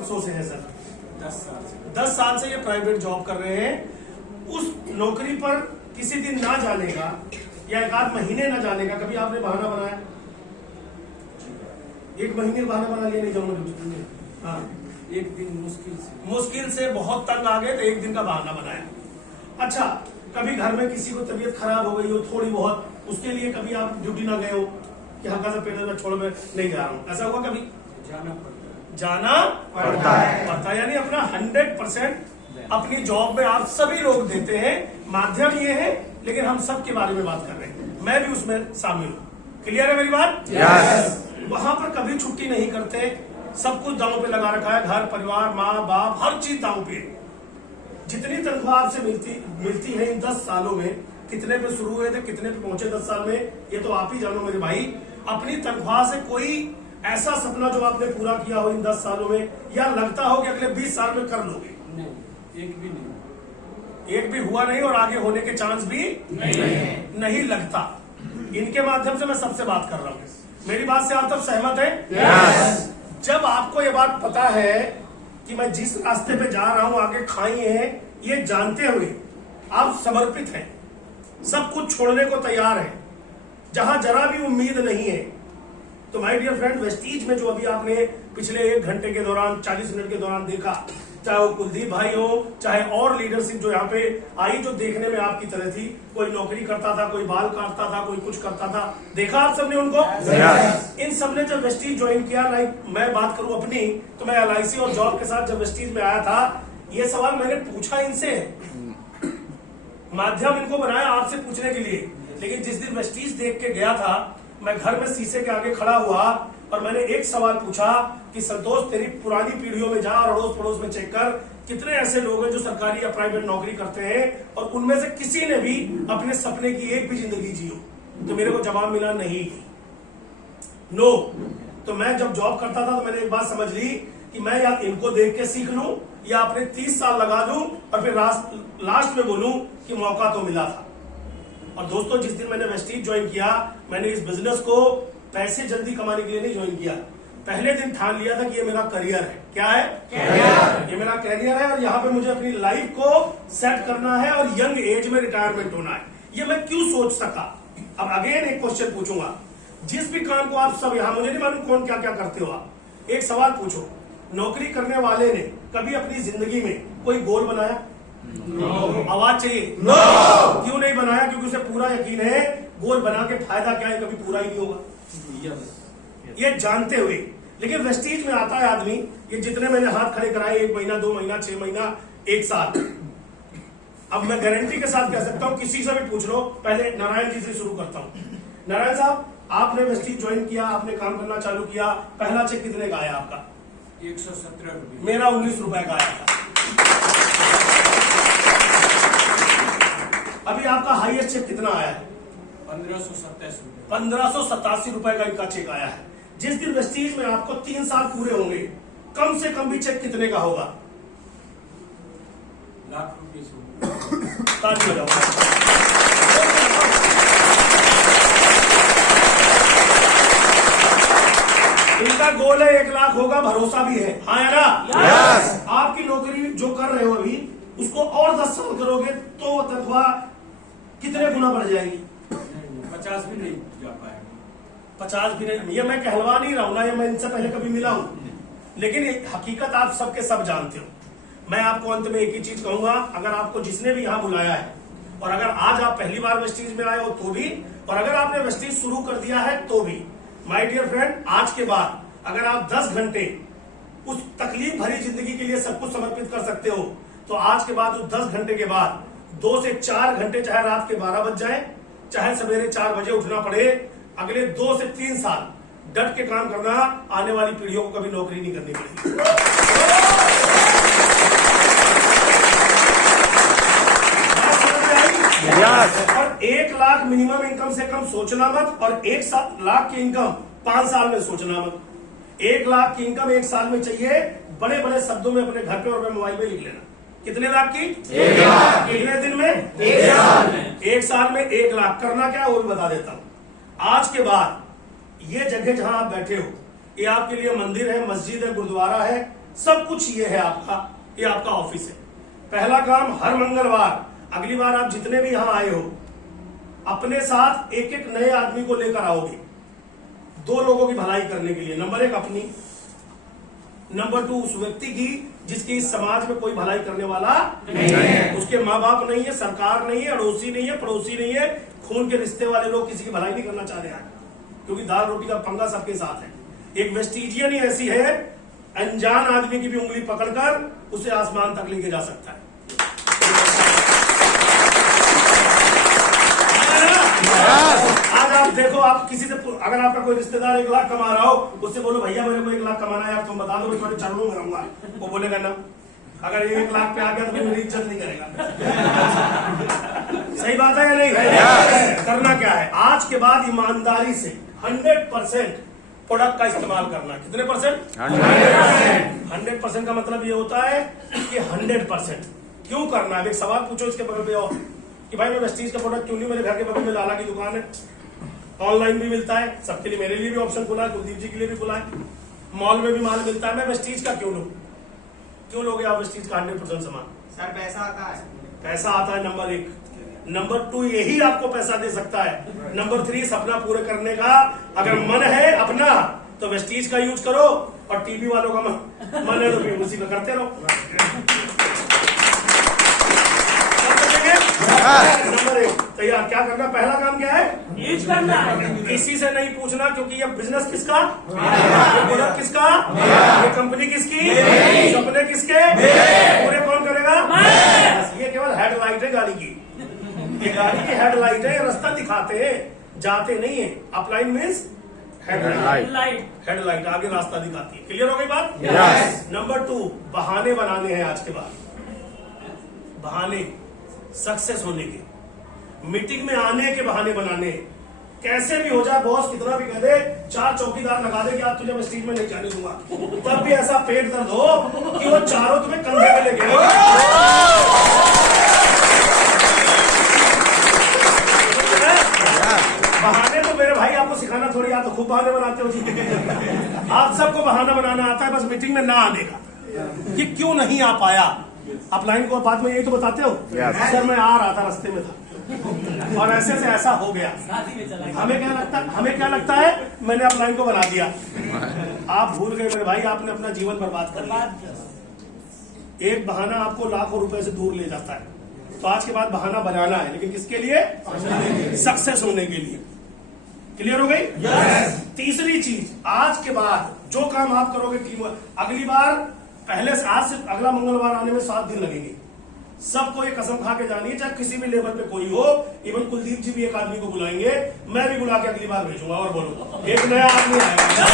वर्षों से है सर? 10 साल से। 10 साल से ये प्राइवेट जॉब कर रहे हैं। उस नौकरी पर किसी दिन ना जाने का या एक आध महीने ना जाने का कभी आपने बहाना बनाया? एक महीने बहाना बना लिया, नहीं जाऊंगा ड्यूटी। हाँ, एक दिन मुश्किल से बहुत तंग आ गए तो एक दिन का बहाना बनाया। अच्छा, कभी घर में किसी को तबीयत खराब हो गई हो थोड़ी बहुत, उसके लिए कभी आप ड्यूटी ना गए हो कि हल्का सा पेट में छोड़ मैं नहीं जा रहा हूँ, ऐसा हुआ कभी? जाना पड़ता है यानी अपना 100% अपनी जॉब में आप सभी लोग देते हैं। माध्यम ये है, लेकिन हम सब के बारे में बात कर रहे हैं, मैं भी उसमें शामिल हूँ। क्लियर है मेरी बात? yes. वहां पर कभी छुट्टी नहीं करते, सब कुछ दांव पे लगा रखा है, घर परिवार माँ बाप हर चीज दांव पे। जितनी तनख्वाह आपसे मिलती है इन 10 सालों में, कितने पे शुरू हुए थे कितने पे पहुंचे 10 साल में, ये तो आप ही जानो मेरे भाई। अपनी तनख्वाह से कोई ऐसा सपना जो आपने पूरा किया हो इन 10 सालों में, या लगता हो कि अगले 20 साल में कर लोगे? नहीं, एक भी नहीं। एक भी हुआ नहीं और आगे होने के चांस भी नहीं लगता। इनके माध्यम से मैं सबसे बात कर रहा हूँ। मेरी बात से आप सब सहमत हैं? yes. जब आपको ये बात पता है कि मैं जिस रास्ते पे जा रहा हूं आगे खाई है, ये जानते हुए आप समर्पित हैं, सब कुछ छोड़ने को तैयार हैं, जहां जरा भी उम्मीद नहीं है, तो माय डियर फ्रेंड, वेस्टीज में जो अभी आपने पिछले 1 घंटे के दौरान 40 मिनट के दौरान देखा, चाहे वो कुलदीप भाई हो, चाहे और लीडरशिप जो यहाँ पे आई, जो देखने में आपकी तरह थी, कोई नौकरी करता था, कोई बाल काटता था, कोई कुछ करता था, देखा आप सबने उनको? yes. इन सबने जब वेस्टीज ज्वाइन किया, लाइक मैं बात करूं अपनी, तो मैं LIC और जॉब के साथ जब वेस्टीज में आया था, ये सवाल मैंने पूछा इनसे, माध्यम इनको बनाया आपसे पूछने के लिए। लेकिन जिस दिन वेस्टीज देख के गया था, मैं घर में शीशे के आगे खड़ा हुआ और मैंने एक सवाल पूछा कि संतोष, तेरी पुरानी पीढ़ियों में जा और अड़ोस पड़ोस में चेक कर, कितने ऐसे लोग हैं जो सरकारी या प्राइवेट नौकरी करते हैं और उनमें से किसी ने भी अपने सपने की एक भी जिंदगी जियो? तो मेरे को जवाब मिला नहीं, नो। तो मैं जब जॉब करता था तो मैंने एक बात समझ ली कि मैं या इनको देख के सीख लूं या अपने 30 साल लगा दूं और फिर लास्ट में बोलूं कि मौका तो मिला था। और दोस्तों, जिस दिन मैंने वेस्टीज ज्वाइन किया, मैंने इस बिजनेस को पैसे जल्दी कमाने के लिए नहीं ज्वाइन किया। पहले दिन ठान लिया था कि ये मेरा करियर है। क्या है? करियर। ये मेरा करियर है और यहाँ पे मुझे अपनी लाइफ को सेट करना है और यंग एज में रिटायरमेंट होना है। ये मैं क्यों सोच सका? अब अगेन एक क्वेश्चन पूछूंगा, जिस भी काम को आप सब यहाँ, मुझे नहीं मालूम कौन क्या क्या करते हो आप, एक सवाल पूछो, नौकरी करने वाले ने कभी अपनी जिंदगी में कोई गोल बनाया? आवाज चाहिए। क्यों नहीं बनाया? क्योंकि उसे पूरा यकीन है गोल बना के फायदा क्या है, कभी पूरा ही नहीं होगा, ये जानते हुए। लेकिन वेस्टीज में आता है आदमी, ये जितने मैंने हाथ खड़े कराए, 1 महीना 2 महीना 6 महीना 1 साल, अब मैं गारंटी के साथ कह सकता हूं, किसी से भी पूछ लो। पहले नारायण जी से शुरू करता हूं। नारायण साहब, आपने वेस्टीज ज्वाइन किया, आपने काम करना चालू किया, पहला चेक कितने का आया आपका? 117 रुपये। मेरा 19 रुपए का आया था। अभी आपका हाईएस्ट चेक कितना आया है? 1527 रुपये। 1587 रुपए का इनका चेक आया है। जिस दिन वेस्टीज में आपको 3 साल पूरे होंगे, कम से कम भी चेक कितने का होगा? लाख रुपये से। ताली बजाओ। इनका गोल है 1 लाख होगा, भरोसा भी है, हाँ या ना? yes. आपकी नौकरी जो कर रहे हो अभी, उसको और 10 साल करोगे तो तनख्वाह कितने गुना बढ़ जाएगी? 50 भी नहीं जा पाएगा। 50 भी नहीं। ये मैं कहलवा नहीं रहा हूं ना, ये मैं इनसे पहले कभी मिला हूं, लेकिन हकीकत आप सबके सब जानते हो। मैं आपको अंत में एक ही चीज कहूंगा, अगर आपको जिसने भी यहां बुलाया है, और अगर आज आप पहली बार वेस्टीज में आए हो तो भी, और अगर आपने वेस्टीज शुरू कर दिया है तो भी, माय डियर फ्रेंड, आज के बाद अगर आप 10 घंटे उस तकलीफ भरी जिंदगी के लिए सब कुछ समर्पित कर सकते हो, तो आज के बाद उस 10 घंटे के बाद 2 से 4 घंटे, चाहे रात के 12 बज जाए, चाहे सवेरे 4 बजे उठना पड़े, अगले 2 से 3 साल डट के काम करना, आने वाली पीढ़ियों को कभी नौकरी नहीं करनी पड़ेगी। और 1 लाख मिनिमम इनकम से कम सोचना मत, और 1 लाख की इनकम 5 साल में सोचना मत। 1 लाख की इनकम 1 साल में चाहिए, बड़े बड़े शब्दों में अपने घर पे और मोबाइल में लिख लेना। कितने लाख की? 1 लाख। कितने दिन में? 1 साल में। 1 साल में 1 लाख। करना क्या है वो भी बता देता हूं। आज के बाद ये जगह जहां आप बैठे हो, ये आपके लिए मंदिर है, मस्जिद है, गुरुद्वारा है, सब कुछ ये है आपका, ये आपका ऑफिस है। पहला काम, हर मंगलवार, अगली बार आप जितने भी यहां आए हो, अपने साथ एक एक नए आदमी को लेकर आओगे, 2 लोगों की भलाई करने के लिए। नंबर 1 अपनी, नंबर 2 उस व्यक्ति की जिसकी इस समाज में कोई भलाई करने वाला नहीं है। उसके माँ बाप नहीं है, सरकार नहीं है, अड़ोसी नहीं है, पड़ोसी नहीं है, खून के रिश्ते वाले लोग किसी की भलाई नहीं करना चाह रहे हैं, क्योंकि दाल रोटी का पंगा सबके साथ है। एक वेस्टिजियन ही ऐसी है, अनजान आदमी की भी उंगली पकड़कर उसे आसमान तक लेके जा सकता है। आज आप देखो, आप किसी से अगर आपका कोई रिश्तेदार 1 लाख कमा रहा हो, उससे बोलो भैया मेरे को 1 लाख कमाना है, यार तुम बता दो, मैं तुम्हारे चरणों में रहूंगा, वो बोलेगा ना। अगर 1 लाख पे आ गया तो फिर मेरी इज्जत नहीं करेगा। सही बात है या नहीं? करना क्या है, आज के बाद ईमानदारी से 100% प्रोडक्ट का इस्तेमाल करना। कितने परसेंट? 100% का मतलब ये होता है कि 100% क्यों करना है। एक सवाल पूछो इसके बगल पे और कि भाई मैं वेस्टीज का प्रोडक्ट क्यों नहीं, मेरे घर के बगल में लाला की दुकान है, ऑनलाइन भी मिलता है सबके लिए, मेरे लिए भी ऑप्शन खुला है, कुलदीप जी के लिए भी खुला है, मॉल में भी माल मिलता है, मैं वेस्टीज का क्यों लूं? क्यों लोगे आप वेस्टीज का 100% सामान? सर पैसा आता है, पैसा आता है, नंबर 1। नंबर 2 यही आपको पैसा दे सकता है। नंबर 3 सपना पूरे करने का अगर मन है अपना तो वेस्टीज का यूज करो, और टीवी वालों का मन है तो फिर उसी का करते रहो। नंबर 1 तैयार। क्या करना? पहला काम क्या है? यूज करना है। किसी से नहीं पूछना, क्योंकि ये बिजनेस किसका, ये प्रोडक्ट किसका, ये कंपनी किसकी, सपने किसके, पूरे कौन करेगा? बस ये केवल हेडलाइट है गाड़ी की, ये गाड़ी की हेडलाइट है, रास्ता दिखाते हैं, जाते नहीं है। अपलाइन मीन्स हेडलाइट, हेडलाइट आगे रास्ता दिखाती है। क्लियर हो गई बात? नंबर 2 बहाने बनाने हैं आज के बाद, बहाने सक्सेस होने के, मीटिंग में आने के बहाने बनाने। कैसे भी हो जाए, बॉस कितना भी कह दे, 4 चौकीदार लगा दे कि आज तुझे मैं स्टेज में नहीं जाने दूंगा, तब भी ऐसा पेट दर्द हो कि वो चारों तुम्हें कंधे पे लेके बहाने। तो मेरे भाई आपको सिखाना थोड़ी, आप तो खूब बहाने बनाते हो। आप सबको बहाना बनाना आता है, बस मीटिंग में ना आने का कि क्यों नहीं आ पाया। आप लाइन को बाद में यही तो बताते हो, सर मैं आ रहा था, रास्ते में था और ऐसे से ऐसा हो गया। हमें क्या लगता है मैंने आप लाइन को बना दिया। आप भूल गए मेरे भाई, आपने अपना जीवन बर्बाद कर लिया। एक बहाना आपको लाखों रुपए से दूर ले जाता है। तो आज के बाद बहाना बनाना है, लेकिन किसके लिए? सक्सेस होने के लिए। क्लियर हो गई? तीसरी चीज, आज के बाद जो काम आप करोगे टीम, अगली बार पहले से, आज से अगला मंगलवार आने में 7 दिन लगेंगे। सबको ये कसम खा के जानी है, चाहे किसी भी लेवल पे कोई हो। इवन कुलदीप जी भी एक आदमी को बुलाएंगे, मैं भी बुला के अगली बार भेजूंगा। और बोलो, एक नया आदमी आएगा।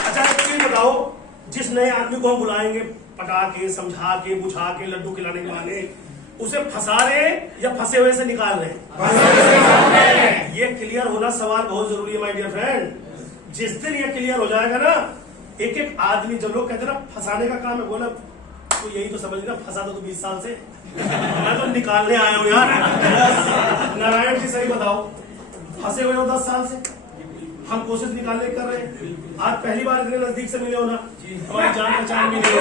अच्छा एक चीज बताओ, जिस नए आदमी को हम बुलाएंगे, पटा के, समझा के, बुझा के, लड्डू खिलाने के बहाने, उसे फंसा रहे या फंसे हुए से निकाल रहे? ये क्लियर होना सवाल बहुत जरूरी है माय डियर फ्रेंड। जिस दिन ये क्लियर हो जाएगा ना, एक एक आदमी, जब लोग कहते ना फंसाने का काम है, बोला तो यही तो समझ ना, फंसा तो 20 साल से, मैं तो निकालने आया हूं यार। नारायण जी सही बताओ, फंसे हुए हो 10 साल से, हम कोशिश निकालने कर रहे हैं। आज पहली बार इतने नजदीक से मिले हो ना, हमारी जान पहचान भी नहीं हो।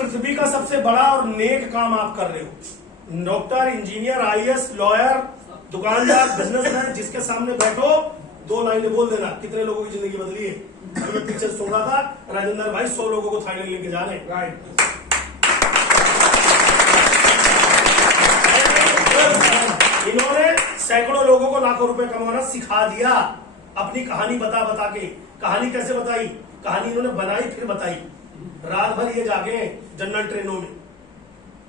पृथ्वी का सबसे बड़ा और नेक काम आप कर रहे हो। डॉक्टर, इंजीनियर, IAS, लॉयर, दुकानदार, बिजनेसमैन, जिसके सामने बैठो 2 लाइनें बोल देना, कितने लोगों की जिंदगी बदली है। मैं पीछे सुन रहा था, राजेंद्र भाई 100 लोगों को थाईलैंड लेके जा रहे हैं। इन्होंने सैकड़ों लोगों को लाखों रुपए कमाना सिखा दिया, अपनी कहानी बता बता के। कहानी कैसे बताई? कहानी इन्होंने बनाई फिर बताई। रात भर ये जागे जनरल ट्रेनों में,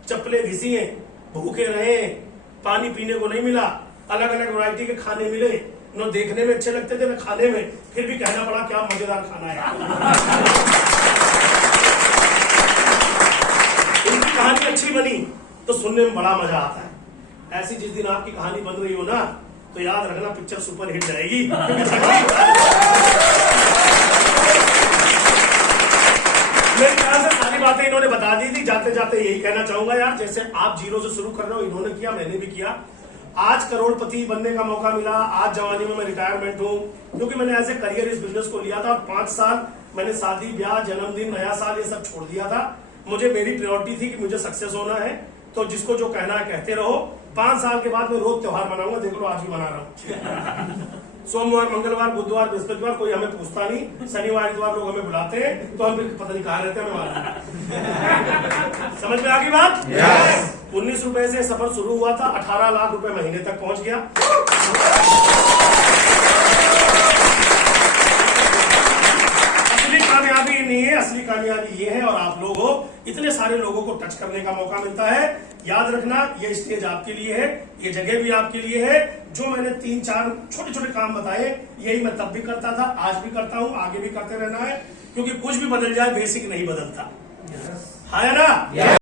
चप्पलें घिसी हैं, भूखे रहे, पानी पीने को नहीं मिला, अलग अलग वैरायटी के खाने मिले, न देखने में अच्छे लगते थे न खाने में, फिर भी कहना पड़ा क्या मजेदार खाना है। इनकी कहानी अच्छी बनी तो सुनने में बड़ा मजा आता है। ऐसी जिस दिन आपकी कहानी बन रही हो ना, तो याद रखना पिक्चर सुपर हिट जाएगी। मेरे ख्याल से बातें इन्होंने बता दी थी। जाते जाते यही कहना चाहूंगा यार, जैसे आप जीरो से शुरू कर रहे हो, इन्होंने किया, मैंने भी किया। आज करोड़पति बनने का मौका मिला, आज जवानी में मैं रिटायरमेंट हूं, क्योंकि मैंने एज ए करियर इस बिजनेस को लिया था। 5 साल मैंने शादी, ब्याह, जन्मदिन, नया साल ये सब छोड़ दिया था। मुझे मेरी प्रायोरिटी थी कि मुझे सक्सेस होना है, तो जिसको जो कहना है कहते रहो। 5 साल के बाद मैं रोज त्योहार मनाऊंगा, देख लो आज भी मना रहा हूं। सोमवार, मंगलवार, बुधवार, बृहस्पतिवार कोई हमें पूछता नहीं, शनिवार इतवार लोग हमें बुलाते हैं, तो हम फिर पता नहीं कहाँ रहते हैं, हमें मालूम। समझ में आ गई बात? 19 रुपए से सफर शुरू हुआ था, 18 लाख रुपए महीने तक पहुंच गया। असली कामयाबी नहीं है, असली कामयाबी ये है, और आप लोग हो, इतने सारे लोगों को टच करने का मौका मिलता है। याद रखना, ये स्टेज आपके लिए है, ये जगह भी आपके लिए है। जो मैंने 3-4 छोटे छोटे काम बताए, यही मैं तब भी करता था, आज भी करता हूं, आगे भी करते रहना है, क्योंकि कुछ भी बदल जाए बेसिक नहीं बदलता है ना।